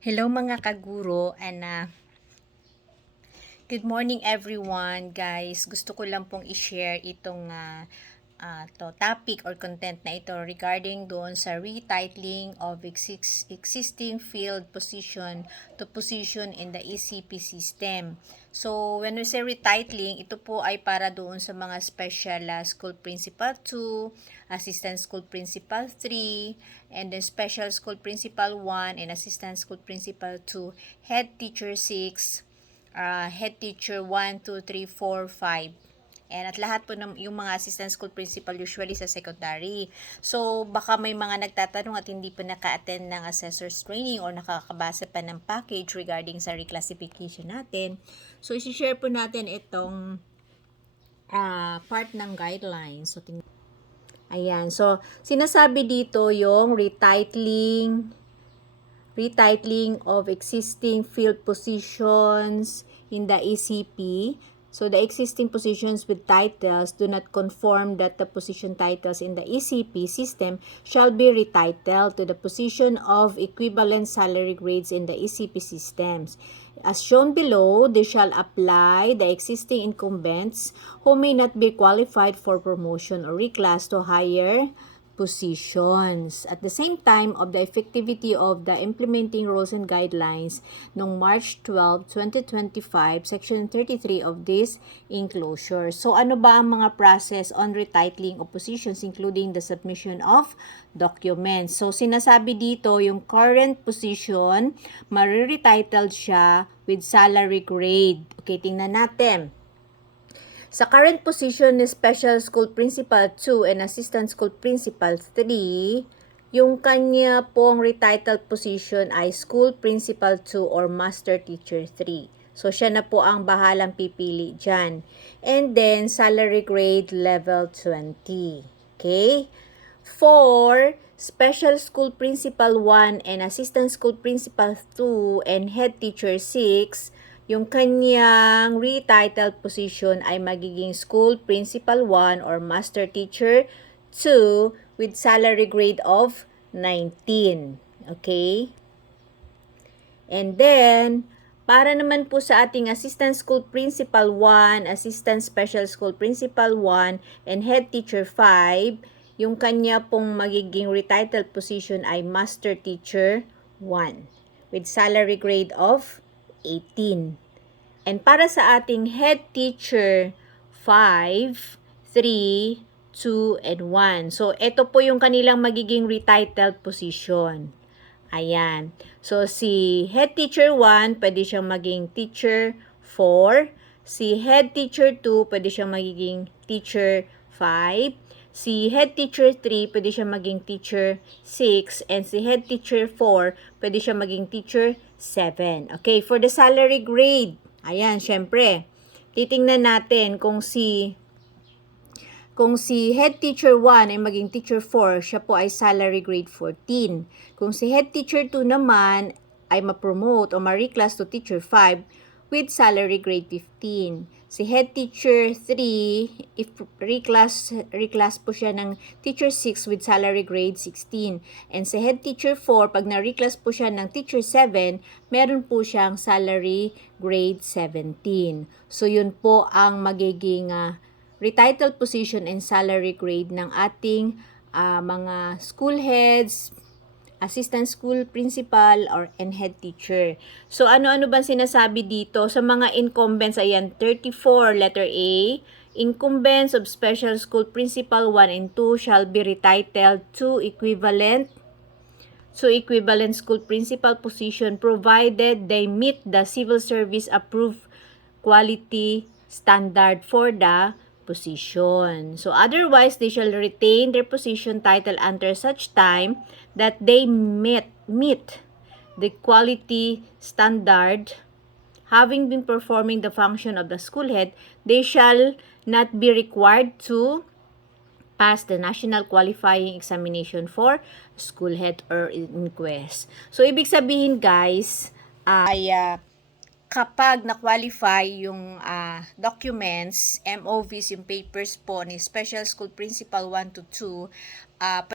Hello mga kaguro and good morning everyone guys. Gusto ko lang pong i-share itong topic or content na ito regarding doon sa retitling of existing field position to position in the ECP system. So when we say retitling, ito po ay para doon sa mga special school principal 2, assistant school principal 3, and then special school principal 1 and assistant school principal 2, head teacher 6, head teacher 1, 2, 3, 4, 5. And at lahat po ng yung mga assistant school principal usually sa secondary. So, baka may mga nagtatanong at hindi pa naka-attend ng assessor's training or nakakabasa pa ng package regarding sa reclassification natin. So, isi-share po natin itong part ng guidelines. So, ayan. So, sinasabi dito yung retitling of existing field positions in the ECP. So, the existing positions with titles do not conform that the position titles in the ECP system shall be retitled to the position of equivalent salary grades in the ECP systems. As shown below, they shall apply the existing incumbents who may not be qualified for promotion or reclass to higher positions. At the same time of the effectivity of the implementing rules and guidelines noong March 12, 2025, Section 33 of this enclosure. So ano ba ang mga process on retitling of positions including the submission of documents? So sinasabi dito yung current position, mariretitled siya with salary grade. Okay, tingnan natin. Sa current position ni Special School Principal 2 and Assistant School Principal 3, yung kanya pong retitled position ay School Principal 2 or Master Teacher 3. So, siya na po ang bahalang pipili dyan. And then, salary grade level 20. Okay? For Special School Principal 1 and Assistant School Principal 2 and Head Teacher 6, yung kanyang retitled position ay magiging School Principal 1 or Master Teacher 2 with salary grade of 19. Okay? And then, para naman po sa ating Assistant School Principal 1, Assistant Special School Principal 1, and Head Teacher 5, yung kanya pong magiging retitled position ay Master Teacher 1 with salary grade of 18. And para sa ating head teacher, 5, 3, 2, and 1. So, ito po yung kanilang magiging retitled position. Ayan. So, si head teacher 1, pwede siyang maging teacher 4. Si head teacher 2, pwede siyang magiging teacher 5. Si head teacher 3, pwede siya maging teacher 6. And si head teacher 4, pwede siya maging teacher 7. Okay, for the salary grade, ayan, syempre, titingnan natin kung si head teacher 1 ay maging teacher 4, siya po ay salary grade 14. Kung si head teacher 2 naman ay ma-promote o ma-reclass to teacher 5 with salary grade 15. Si head teacher 3, if reclass po siya ng teacher 6 with salary grade 16. And si head teacher 4, pag na-reclass po siya ng teacher 7, meron po siyang salary grade 17. So, yun po ang magiging retitled position and salary grade ng ating mga school heads, assistant school principal, or and head teacher. So, ano-ano ba sinasabi dito? Sa mga incumbents, ayan, 34, letter A, incumbents of special school principal 1 and 2 shall be retitled to equivalent school principal position provided they meet the civil service approved quality standard for the position. So, otherwise, they shall retain their position title until such time that they meet the quality standard. Having been performing the function of the school head, they shall not be required to pass the national qualifying examination for school head or inquest. So, ibig sabihin guys, kapag na-qualify yung documents, MOVs, yung papers po ni Special School Principal 1 to 2,